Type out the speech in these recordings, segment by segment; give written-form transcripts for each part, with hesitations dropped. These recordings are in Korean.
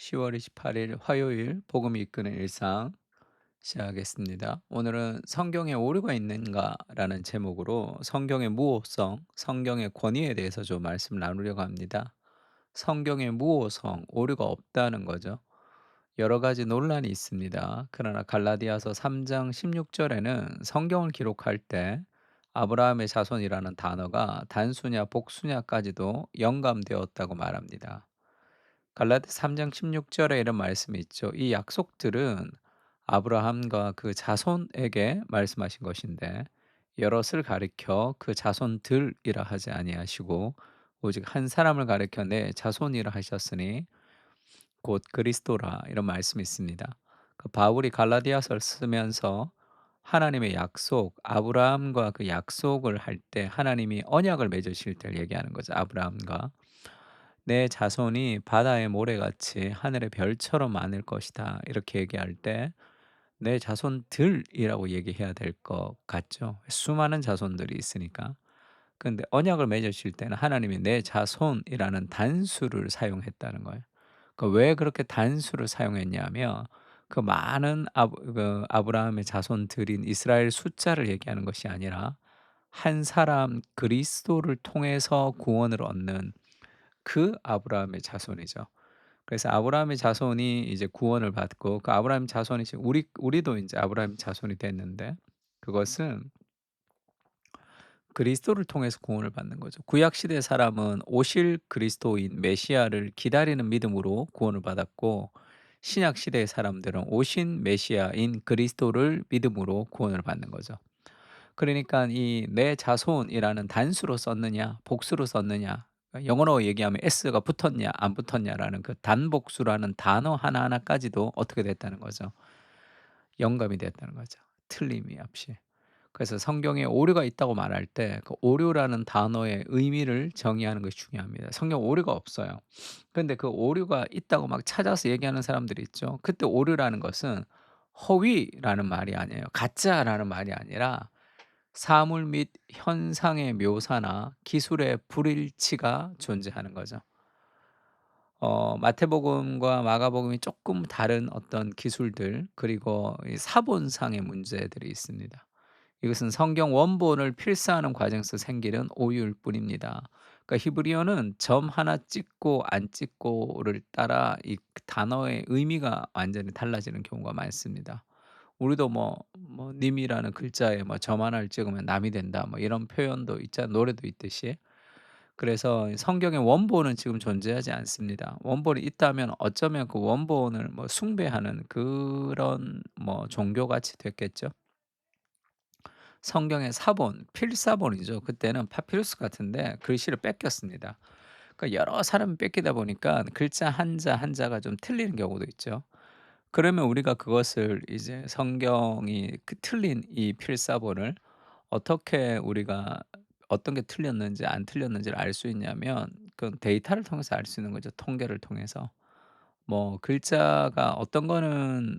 10월 28일 화요일 복음이 이끄는 일상 시작하겠습니다. 오늘은 성경에 오류가 있는가라는 제목으로 성경의 무오성, 성경의 권위에 대해서 좀 말씀 나누려고 합니다. 성경의 무오성, 오류가 없다는 거죠. 여러 가지 논란이 있습니다. 그러나 갈라디아서 3장 16절에는 성경을 기록할 때 아브라함의 자손이라는 단어가 단수냐 복수냐까지도 영감되었다고 말합니다. 갈라디 3장 16절에 이런 말씀이 있죠. 이 약속들은 아브라함과 그 자손에게 말씀하신 것인데 여럿을 가리켜 그 자손들이라 하지 아니하시고 오직 한 사람을 가리켜 내 자손이라 하셨으니 곧 그리스도라 이런 말씀이 있습니다. 그 바울이 갈라디아서를 쓰면서 하나님의 약속, 아브라함과 그 약속을 할 때 하나님이 언약을 맺으실 때를 얘기하는 거죠. 아브라함과 내 자손이 바다의 모래같이 하늘의 별처럼 많을 것이다. 이렇게 얘기할 때 내 자손들이라고 얘기해야 될 것 같죠. 수많은 자손들이 있으니까. 근데 언약을 맺으실 때는 하나님이 내 자손이라는 단수를 사용했다는 거예요. 왜 그렇게 단수를 사용했냐면 그 많은 아브라함의 자손들인 이스라엘 숫자를 얘기하는 것이 아니라 한 사람 그리스도를 통해서 구원을 얻는 그 아브라함의 자손이죠. 그래서 아브라함의 자손이 이제 구원을 받고 그 아브라함 자손이 지금 우리도 이제 아브라함 자손이 됐는데 그것은 그리스도를 통해서 구원을 받는 거죠. 구약 시대 사람은 오실 그리스도인 메시아를 기다리는 믿음으로 구원을 받았고 신약 시대의 사람들은 오신 메시아인 그리스도를 믿음으로 구원을 받는 거죠. 그러니까 이 내 자손이라는 단수로 썼느냐 복수로 썼느냐 영어로 얘기하면 s가 붙었냐 안 붙었냐라는 그 단복수라는 단어 하나하나까지도 어떻게 됐다는 거죠. 영감이 됐다는 거죠. 틀림이 없이. 그래서 성경에 오류가 있다고 말할 때 그 오류라는 단어의 의미를 정의하는 것이 중요합니다. 성경 오류가 없어요. 근데 그 오류가 있다고 막 찾아서 얘기하는 사람들이 있죠. 그때 오류라는 것은 허위라는 말이 아니에요. 가짜라는 말이 아니라 사물 및 현상의 묘사나 기술의 불일치가 존재하는 거죠. 마태복음과 마가복음이 조금 다른 어떤 기술들 그리고 이 사본상의 문제들이 있습니다. 이것은 성경 원본을 필사하는 과정에서 생기는 오유일 뿐입니다. 그러니까 히브리어는 점 하나 찍고 안 찍고를 따라 이 단어의 의미가 완전히 달라지는 경우가 많습니다. 우리도 님이라는 글자에 뭐 점 하나를 찍으면 남이 된다 뭐 이런 표현도 있자 노래도 있듯이 그래서 성경의 원본은 지금 존재하지 않습니다. 원본이 있다면 어쩌면 그 원본을 뭐 숭배하는 그런 뭐 종교같이 됐겠죠. 성경의 사본, 필사본이죠. 그때는 파피루스 같은데 글씨를 뺏겼습니다. 그러니까 여러 사람이 뺏기다 보니까 글자 한자 한자가 좀 틀리는 경우도 있죠. 그러면 우리가 그것을 이제 성경이 그 틀린 이 필사본을 어떻게 우리가 어떤 게 틀렸는지 안 틀렸는지를 알 수 있냐면 그 데이터를 통해서 알 수 있는 거죠, 통계를 통해서. 뭐 글자가 어떤 거는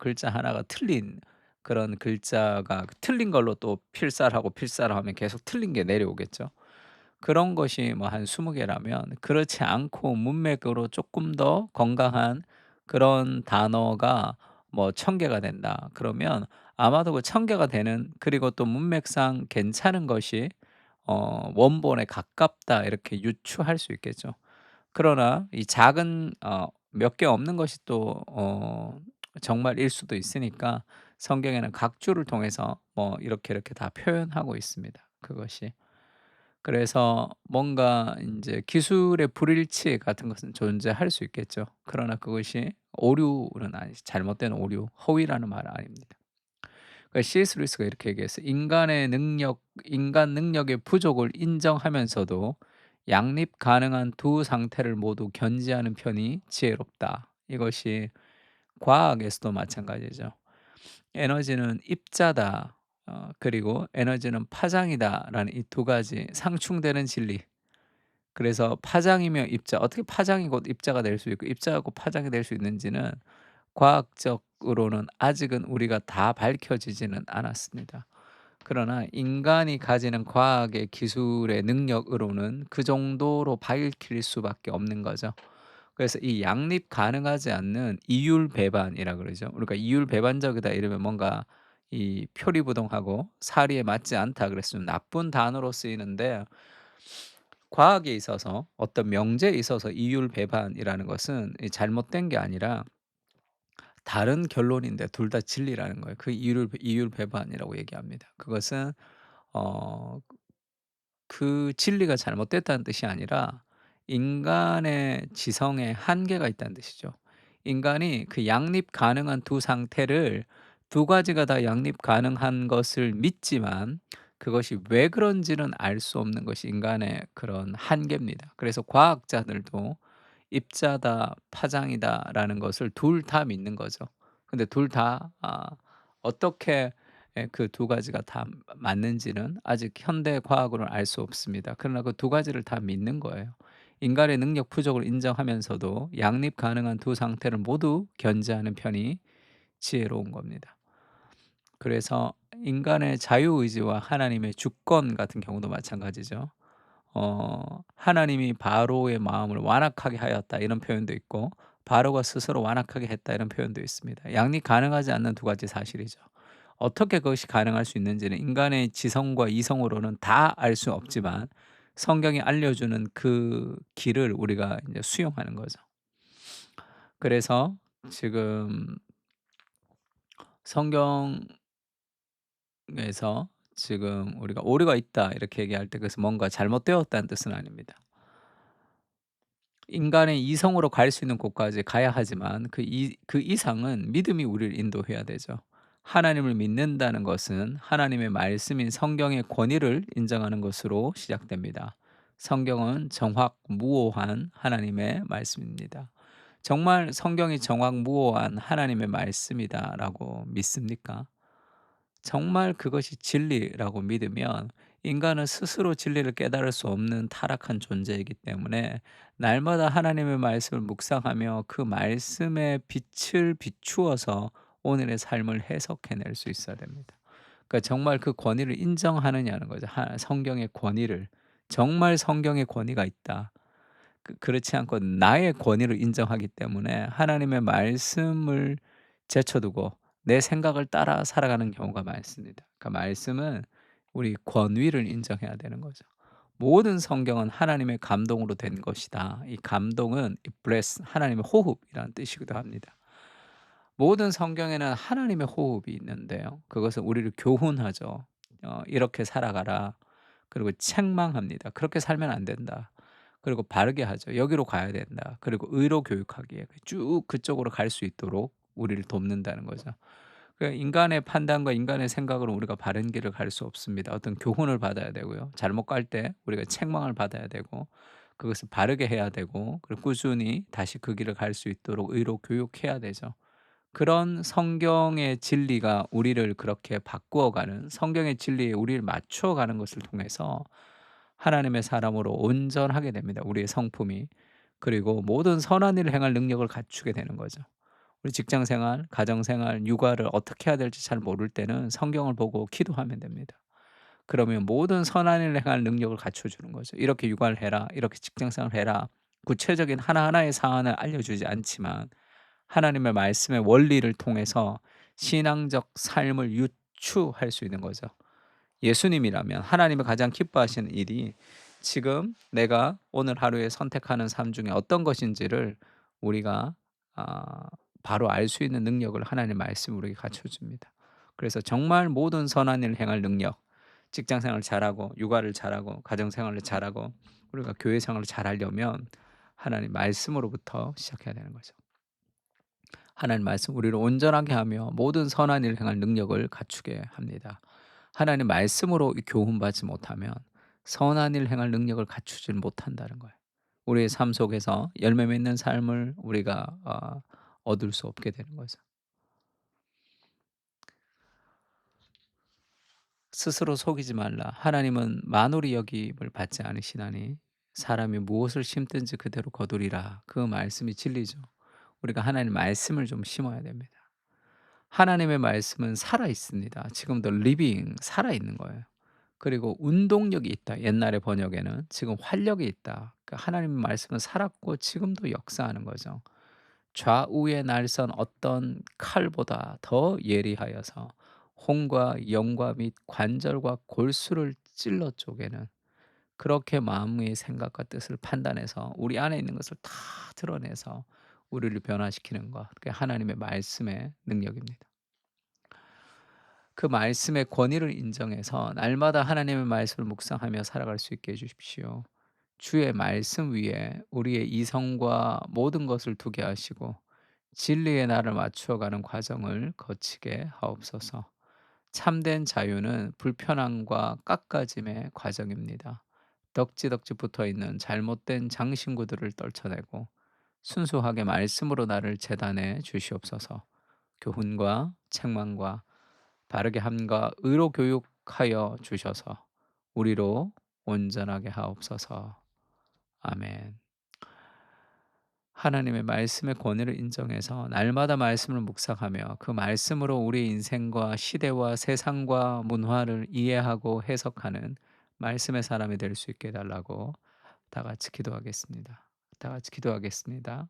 글자 하나가 틀린 그런 글자가 틀린 걸로 또 필사를 하고 필사를 하면 계속 틀린 게 내려오겠죠. 그런 것이 뭐 한 20 개라면 그렇지 않고 문맥으로 조금 더 건강한 그런 단어가 뭐 1000 개가 된다. 그러면 아마도 그 1000 개가 되는 그리고 또 문맥상 괜찮은 것이 '원본에 가깝다.' 이렇게 유추할 수 있겠죠. 그러나 이 작은 몇 개 없는 것이 또 정말일 수도 있으니까 성경에는 각주를 통해서 뭐 이렇게 다 표현하고 있습니다, 그것이. 그래서 뭔가 인제 기술의 불일치 같은 것은 존재할 수 있겠죠. 그러나 그것이 오류는 아니지 잘못된 오류, 허위라는 말은 아닙니다. 그러니까 C.S. 루이스가 이렇게 얘기했어요. 인간 능력의 부족을 인정하면서도 양립 가능한 두 상태를 모두 견지하는 편이 지혜롭다. 이것이 과학에서도 마찬가지죠. 에너지는 입자다. 그리고 에너지는 파장이다라는 이 두 가지 상충되는 진리. 그래서 파장이며 입자, 어떻게 파장이 곧 입자가 될 수 있고 입자가 곧 파장이 될 수 있는지는 과학적으로는 아직은 우리가 다 밝혀지지는 않았습니다. 그러나 인간이 가지는 과학의 기술의 능력으로는 그 정도로 밝힐 수밖에 없는 거죠. 그래서 이 양립 가능하지 않는 이율배반이라 그러죠. 그러니까 이율배반적이다 이러면 뭔가 이 표리부동하고 사리에 맞지 않다 그래서 좀 나쁜 단어로 쓰이는데, 과학에 있어서 어떤 명제에 있어서 이율배반이라는 것은 이 잘못된 게 아니라 다른 결론인데 둘 다 진리라는 거예요. 그 이율배반이라고 얘기합니다. 그것은 어 그 진리가 잘못됐다는 뜻이 아니라 인간의 지성에 한계가 있다는 뜻이죠. 인간이 그 양립 가능한 두 상태를, 두 가지가 다 양립 가능한 것을 믿지만 그것이 왜 그런지는 알 수 없는 것이 인간의 그런 한계입니다. 그래서 과학자들도 입자다, 파장이다라는 것을 둘 다 믿는 거죠. 근데 둘 다 어떻게 그 두 가지가 다 맞는지는 아직 현대 과학으로는 알 수 없습니다. 그러나 그 두 가지를 다 믿는 거예요. 인간의 능력 부족을 인정하면서도 양립 가능한 두 상태를 모두 견제하는 편이 지혜로운 겁니다. 그래서 인간의 자유의지와 하나님의 주권 같은 경우도 마찬가지죠. 하나님이 바로의 마음을 완악하게 하였다 이런 표현도 있고, 바로가 스스로 완악하게 했다 이런 표현도 있습니다. 양립 가능하지 않는 두 가지 사실이죠. 어떻게 그것이 가능할 수 있는지는 인간의 지성과 이성으로는 다 알 수 없지만 성경이 알려주는 그 길을 우리가 이제 수용하는 거죠. 그래서 지금 성경에서 지금 우리가 오류가 있다 이렇게 얘기할 때 그것은 뭔가 잘못되었다는 뜻은 아닙니다. 인간의 이성으로 갈 수 있는 곳까지 가야 하지만 그 이상은 믿음이 우리를 인도해야 되죠. 하나님을 믿는다는 것은 하나님의 말씀인 성경의 권위를 인정하는 것으로 시작됩니다. 성경은 정확무오한 하나님의 말씀입니다. 정말 성경이 정확무오한 하나님의 말씀이다라고 믿습니까? 정말 그것이 진리라고 믿으면 인간은 스스로 진리를 깨달을 수 없는 타락한 존재이기 때문에 날마다 하나님의 말씀을 묵상하며 그 말씀의 빛을 비추어서 오늘의 삶을 해석해낼 수 있어야 됩니다. 그러니까 정말 그 권위를 인정하느냐는 거죠. 성경의 권위를. 정말 성경의 권위가 있다. 그렇지 않고 나의 권위를 인정하기 때문에 하나님의 말씀을 제쳐두고 내 생각을 따라 살아가는 경우가 많습니다. 그러니까 말씀은 우리 권위를 인정해야 되는 거죠. 모든 성경은 하나님의 감동으로 된 것이다. 이 감동은 이 breath, 하나님의 호흡이라는 뜻이기도 합니다. 모든 성경에는 하나님의 호흡이 있는데요. 그것은 우리를 교훈하죠. 이렇게 살아가라. 그리고 책망합니다. 그렇게 살면 안 된다. 그리고 바르게 하죠. 여기로 가야 된다. 그리고 의로 교육하기에 쭉 그쪽으로 갈 수 있도록 우리를 돕는다는 거죠. 인간의 판단과 인간의 생각으로 우리가 바른 길을 갈 수 없습니다. 어떤 교훈을 받아야 되고요. 잘못 갈 때 우리가 책망을 받아야 되고 그것을 바르게 해야 되고 그리고 꾸준히 다시 그 길을 갈 수 있도록 의로 교육해야 되죠. 그런 성경의 진리가 우리를 그렇게 바꾸어가는, 성경의 진리에 우리를 맞추어가는 것을 통해서 하나님의 사람으로 온전하게 됩니다, 우리의 성품이. 그리고 모든 선한 일을 행할 능력을 갖추게 되는 거죠. 우리 직장 생활, 가정 생활, 육아를 어떻게 해야 될지 잘 모를 때는 성경을 보고 기도하면 됩니다. 그러면 모든 선한 일을 행할 능력을 갖춰 주는 거죠. "이렇게 육아를 해라. 이렇게 직장 생활을 해라." 구체적인 하나하나의 사안을 알려주지 않지만 하나님의 말씀의 원리를 통해서 신앙적 삶을 유추할 수 있는 거죠. 예수님이라면 하나님이 가장 기뻐하시는 일이 지금 내가 오늘 하루에 선택하는 삶 중에 어떤 것인지를 우리가 아 바로 알 수 있는 능력을 하나님의 말씀이 우리에게 갖춰 줍니다. 그래서 정말 모든 선한 일을 행할 능력, 직장 생활을 잘하고 육아를 잘하고 가정 생활을 잘하고 우리가 교회 생활을 잘하려면 하나님 말씀으로부터 시작해야 되는 거죠. 하나님 말씀 우리를 온전하게 하며 모든 선한 일을 행할 능력을 갖추게 합니다. 하나님 말씀으로 이 교훈받지 못하면 선한 일을 행할 능력을 갖추지 못한다는 거예요. 우리의 삶 속에서 열매 맺는 삶을 우리가 얻을 수 없게 되는 거죠. 스스로 속이지 말라. 하나님은 만홀히 여김을 받지 않으시나니 사람이 무엇을 심든지 그대로 거두리라. 그 말씀이 진리죠. 우리가 하나님 말씀을 좀 심어야 됩니다. 하나님의 말씀은 살아 있습니다. 지금도 리빙 살아 있는 거예요. 그리고 운동력이 있다. 옛날의 번역에는 지금 활력이 있다. 그 하나님의 말씀은 살았고 지금도 역사하는 거죠. 좌우의 날선 어떤 칼보다 더 예리하여서 혼과 영과 및 관절과 골수를 찔러 쪼개는, 그렇게 마음의 생각과 뜻을 판단해서 우리 안에 있는 것을 다 드러내서 우리를 변화시키는 것. 그게 하나님의 말씀의 능력입니다. 그 말씀의 권위를 인정해서 날마다 하나님의 말씀을 묵상하며 살아갈 수 있게 해 주십시오. 주의 말씀 위에 우리의 이성과 모든 것을 두게 하시고 진리의 나를 맞추어 가는 과정을 거치게 하옵소서. 참된 자유는 불편함과 깎아짐의 과정입니다. 덕지덕지 붙어 있는 잘못된 장신구들을 떨쳐내고 순수하게 말씀으로 나를 재단해 주시옵소서. 교훈과 책망과 바르게 함과 의로 교육하여 주셔서 우리로 온전하게 하옵소서. 아멘. 하나님의 말씀의 권위를 인정해서 날마다 말씀을 묵상하며 그 말씀으로 우리 인생과 시대와 세상과 문화를 이해하고 해석하는 말씀의 사람이 될 수 있게 해 달라고 다 같이 기도하겠습니다. 다 같이 기도하겠습니다.